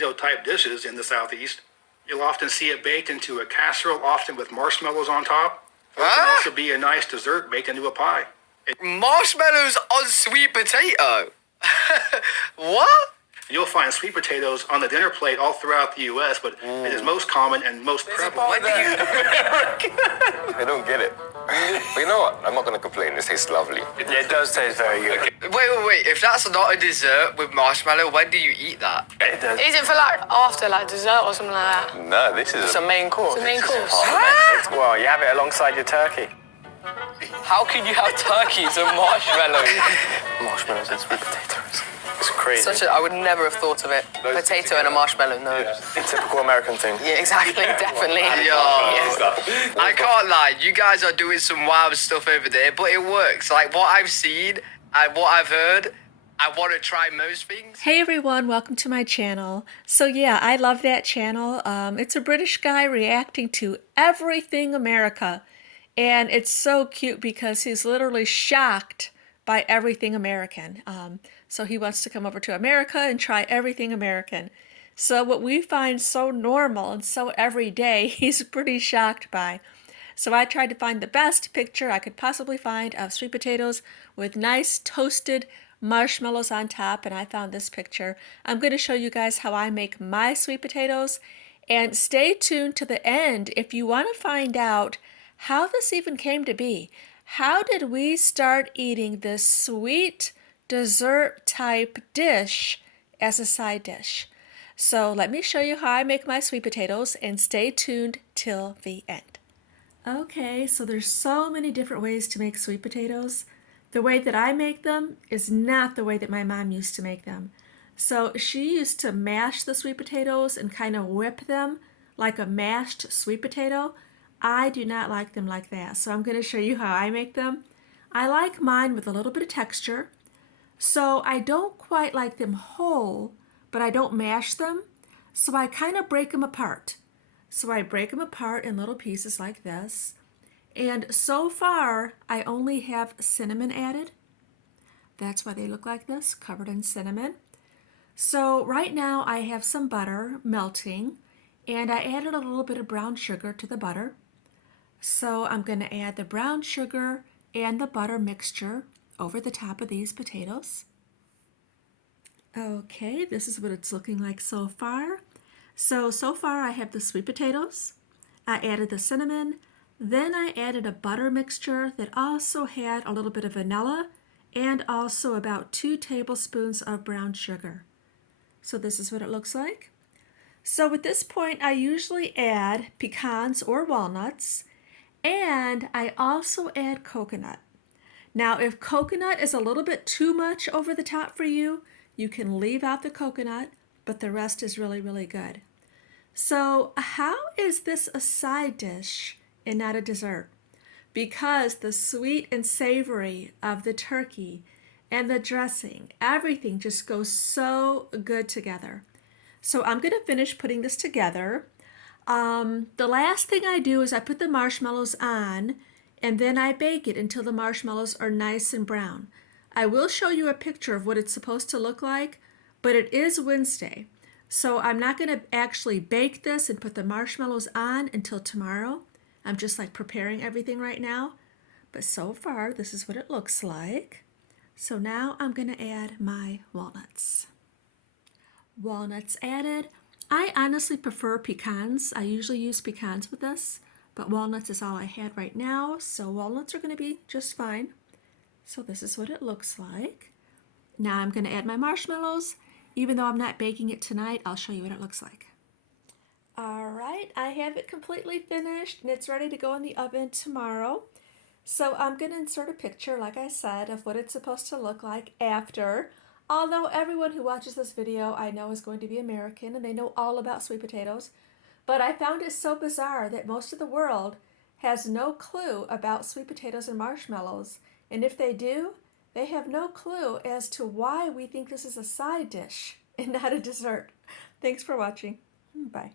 type dishes in the Southeast. You'll often see it baked into a casserole, often with marshmallows on top. It can also be a nice dessert baked into a pie. Marshmallows on sweet potato? What? You'll find sweet potatoes on the dinner plate all throughout the U.S., but it is most common and most prevalent. They don't get it. But you know what? I'm not going to complain. It tastes lovely. Yeah, it does taste very good. Wait. If that's not a dessert with marshmallow, when do you eat that? It does. Is it for like after like dessert or something like that? No, this is It's a main course. It's a main course. Well, you have it alongside your turkey. How can you have turkeys and marshmallows? Marshmallows and sweet potatoes. It's crazy. I would never have thought of it. Potato and a marshmallow, no. Yeah. Typical American thing. Yeah, exactly, definitely. I can't lie, you guys are doing some wild stuff over there, but it works. Like what I've seen and what I've heard, I want to try most things. Hey everyone, welcome to my channel. So yeah, I love that channel. It's a British guy reacting to everything America. And it's so cute because he's literally shocked by everything American. So he wants to come over to America and try everything American. So what we find so normal and so everyday, he's pretty shocked by. So I tried to find the best picture I could possibly find of sweet potatoes with nice toasted marshmallows on top, and I found this picture. I'm going to show you guys how I make my sweet potatoes, and stay tuned to the end if you want to find out how this even came to be. How did we start eating this sweet dessert type dish as a side dish? So let me show you how I make my sweet potatoes, and stay tuned till the end. Okay, so there's so many different ways to make sweet potatoes. The way that I make them is not the way that my mom used to make them. So she used to mash the sweet potatoes and kind of whip them like a mashed sweet potato. I do not like them like that, so I'm going to show you how I make them. I like mine with a little bit of texture. So I don't quite like them whole, but I don't mash them. So I kind of break them apart. So I break them apart in little pieces like this. And so far, I only have cinnamon added. That's why they look like this, covered in cinnamon. So right now I have some butter melting, and I added a little bit of brown sugar to the butter. So I'm going to add the brown sugar and the butter mixture over the top of these potatoes. Okay, this is what it's looking like so far. So far I have the sweet potatoes. I added the cinnamon. Then I added a butter mixture that also had a little bit of vanilla and also about 2 tablespoons of brown sugar. So this is what it looks like. So at this point I usually add pecans or walnuts, and I also add coconut. Now if coconut is a little bit too much over the top for you, you can leave out the coconut, but the rest is really, really good. So how is this a side dish and not a dessert? Because the sweet and savory of the turkey and the dressing, everything just goes so good together. So I'm going to finish putting this together. The last thing I do is I put the marshmallows on, and then I bake it until the marshmallows are nice and brown. I will show you a picture of what it's supposed to look like, but it is Wednesday. So I'm not going to actually bake this and put the marshmallows on until tomorrow. I'm just like preparing everything right now. But so far, this is what it looks like. So now I'm going to add my walnuts. Walnuts added. I honestly prefer pecans. I usually use pecans with this, but walnuts is all I had right now. So walnuts are going to be just fine. So this is what it looks like. Now I'm going to add my marshmallows. Even though I'm not baking it tonight, I'll show you what it looks like. All right, I have it completely finished and it's ready to go in the oven tomorrow. So I'm going to insert a picture, like I said, of what it's supposed to look like after. Although everyone who watches this video I know is going to be American and they know all about sweet potatoes. But I found it so bizarre that most of the world has no clue about sweet potatoes and marshmallows. And if they do, they have no clue as to why we think this is a side dish and not a dessert. Thanks for watching. Bye.